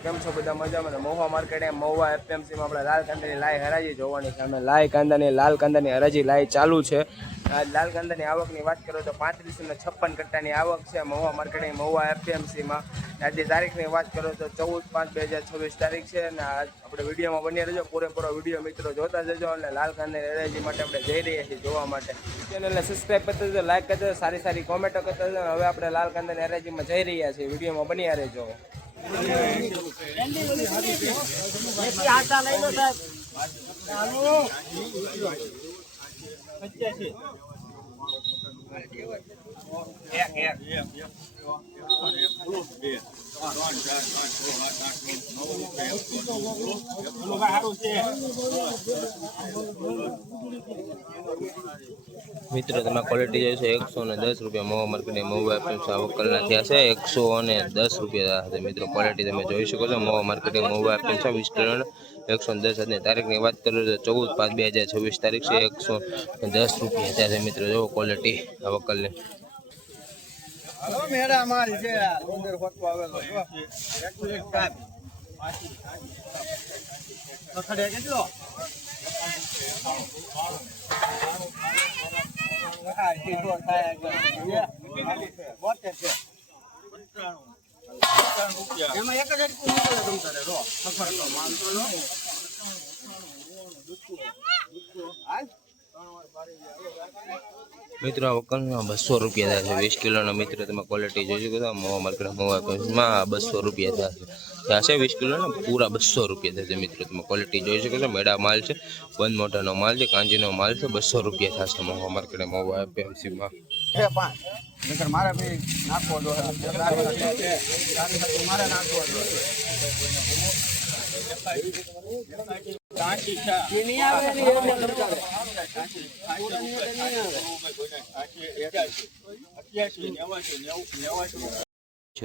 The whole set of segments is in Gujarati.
કેમ છો બધા મજામાં? મહુવા માર્કેટ મહુવા એપીએમસીમાં આપણે લાલ કાંદાની લાઈ હરાજી જોવાની છે. અમે લાલ કાંદાની હરાજી લાઈ ચાલુ છે. લાલ કાંદાની આવકની વાત કરો તો 3556 કટ્ટાની આવક છે મહુવા માર્કેટ મહુવા એપીએમસીમાં. આજની તારીખની વાત કરો તો 14/5/2026 તારીખ છે. અને આપણે વિડીયોમાં બની રહેજો, પૂરેપૂરો વિડીયો મિત્રો જોતા જજો. અને લાલ કાંદાની હરાજી માટે આપણે જઈ રહ્યા છીએ જોવા માટે. ચેનલને સબસ્ક્રાઈબ કરતા જજો, લાઈક કરતા જજો, સારી સારી કોમેન્ટો કરતા જજો. હવે આપણે લાલ કાંદાની હરાજીમાં જઈ રહ્યા છીએ, વિડીયોમાં બની રહેજો. મિત્રો તમે ક્વોલિટી જોઈ છે 110 રૂપિયા મહુવા માર્કેટની મહુવા એપીએમસી આવક કલના થયા છે 110 રૂપિયા છે. મિત્રો ક્વોલિટી તમે જોઈ શકો છો મહુવા માર્કેટની મહુવા એપીએમસી 20 કિલોના 110. આજની તારીખની વાત કરું તો 14/5/2026 તારીખ છે. 110 રૂપિયા થયા છે. મિત્રો જો ક્વોલિટી આવક કલની. મેળા માલ છે ડુંગર ફોટો આવેલો કેટલો એમાં એક જ મિત્રો આ વકલમાં 200 રૂપિયા થાય છે 20 કિલોના. મિત્રો તમે ક્વોલિટી જોઈ શકો છો મહુવા માર્કેટ મહુવા એપીએમસીમાં 200 રૂપિયા થયા છે 20 કિલોના પૂરા 200 રૂપિયા થાય છે. મિત્રો તમે ક્વોલિટી જોઈ શકો છો મેડા માલ છે, બંધ મોટાનો માલ છે, કાંજીનો માલ છે. 200 રૂપિયા થશે મહુવા માર્કેટ મહુવા એપીએમસીમાં. મારે ભાઈ નાખવો મારે નાખવો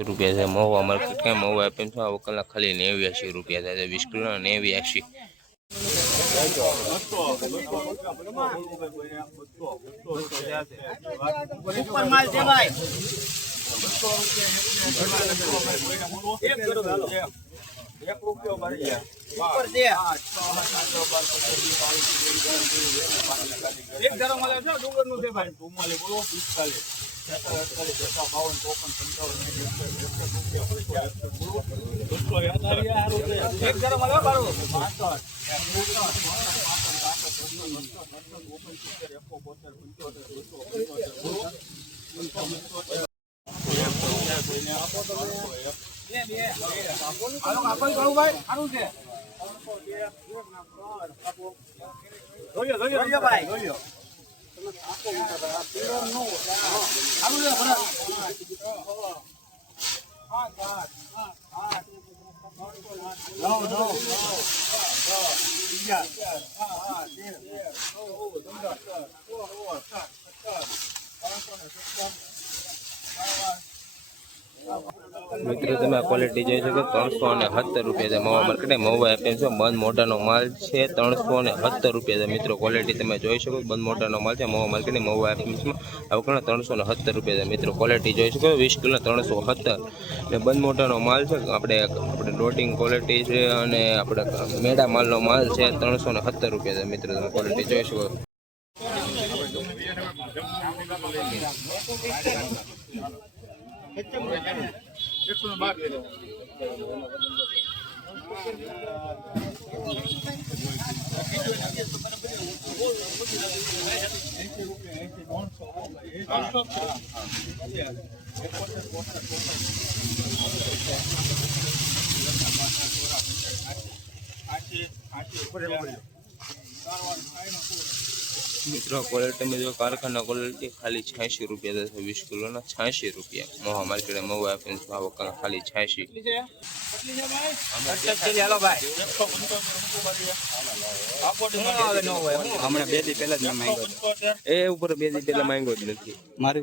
રૂપિયા છે મહુવા માર્કેટ કે મહુવા એપીએમસી આ વકલના ખાલી 89 રૂપિયા થાય છે 20 કિલોના 89. માલ છે ભાઈ ₹1 ભરી ગયા ઉપર છે એક ધરો મળે છે ડુંગર નું છે ભાઈ તુમાલે બોલો 45 એક ધરો મળે બારો મિત્રો તમે ક્વોલિટી જોઈ શકો 317 રૂપિયા છે મહુવા માર્કેટ મહુવા એપીએમસી બંધ મોટાનો માલ છે 317 રૂપિયા છે. મિત્રો ક્વોલિટી તમે જોઈ શકો બંધ મોટાનો માલ છે મહુવા માર્કેટ મહુવા એપીએમસીમાં આવકના 317 રૂપિયા છે. મિત્રો ક્વોલિટી જોઈ શકો 20 કિલો 317 ને બંધ મોટાનો માલ છે. આપણે લોટિંગ ક્વોલિટી છે અને આપણે મેડા માલનો માલ છે 317 રૂપિયા છે. મિત્રો તમે ક્વોલિટી જોઈ શકો. મિત્રો ક્વોલિટી में जो कारखाना क्वालिटी खाली 86 रुपया था 20 किलो ना 86 रुपया महुआ मार्केट महुआ एपीएमसी आवक खाली 86. હમણાં 2 દી પહેલા જ મેં માંગ્યો એ ઉપર 2 દી પહેલા માંગ્યો જ નથી મારે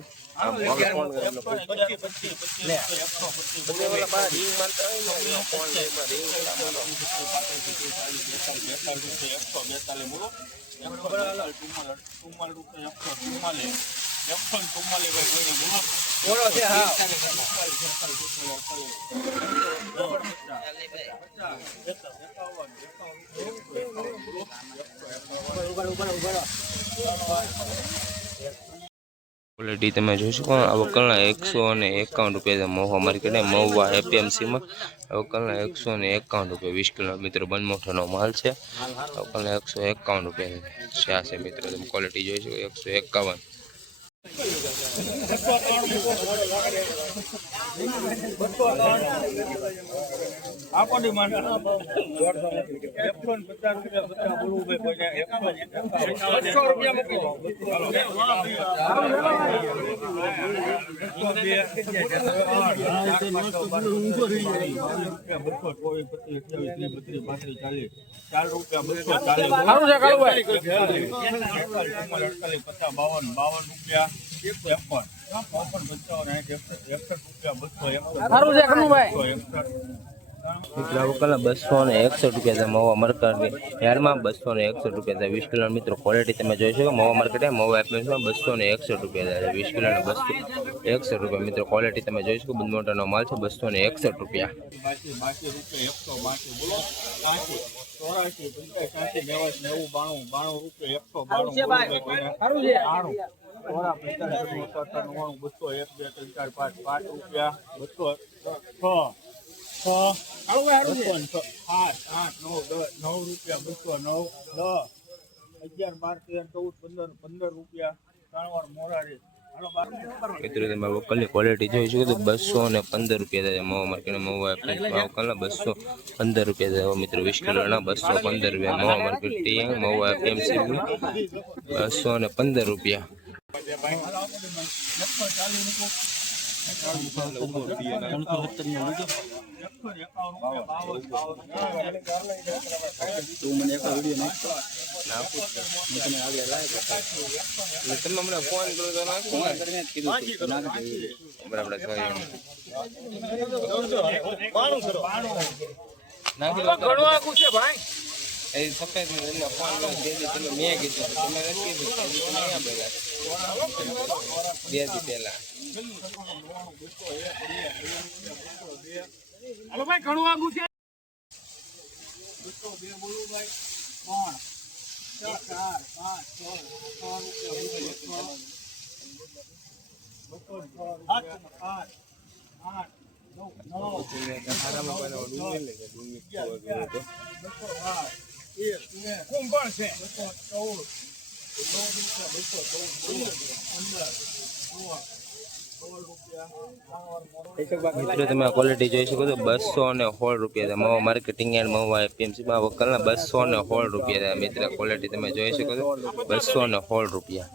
ક્વોલિટી તમે જોઈ શકો આ વકલના 151 રૂપિયા છે મહુવા માર્કેટે મહુવા એપીએમસીમાં વકલના 151 રૂપિયા 20 કિલો મિત્રો બંધ મોઠાનો માલ છે વકલના 151 રૂપિયા છે મિત્રો તમે ક્વોલિટી જોઈ શકો 151 આપોની માન 150 રૂપિયા બોલવું ભાઈ કોઈ 100 રૂપિયા મૂકી મિત્રો વકલના 261 રૂપિયા છે મહુવા માર્કેટની યારમાં 261 રૂપિયા છે 20 કિલો મિત્રો ક્વોલિટી તમે જોઈ શકો મહુવા માર્કેટે મહુવા એપીએમસીમાં 261 રૂપિયા છે 20 કિલોના 261 રૂપિયા મિત્રો ક્વોલિટી તમે જોઈ શકો બંધ મોટાનો માલ છે 261 રૂપિયા મિત્રો તમે વકલની ક્વોલિટી જોઈ શકો તો 215 રૂપિયા છે મહુવા માર્કેટ મહુવા એપીએમસીમાં વકલના 215 રૂપિયા છે મિત્રો 20 કિલોના 215 રૂપિયા મહુવા માર્કેટ મહુવા એપીએમસી 215 રૂપિયા તમે હમણાં ફોન કરો તો એ સફેદ ફોન તમે મેં કીધું તમે નથી કીધું તમે અહીંયા બેલા 2 દી પહેલા હાલો ભાઈ ઘણું આગું છે મિત્રો તમે ક્વોલિટી જોઈ શકો તો 216 રૂપિયા છે મહુવા માર્કેટિંગ એન્ડ મહુવા એપીએમસીમાં વકલના 216 રૂપિયા છે મિત્રો ક્વોલિટી તમે જોઈ શકો છો 216 રૂપિયા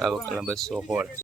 આ વકલના 216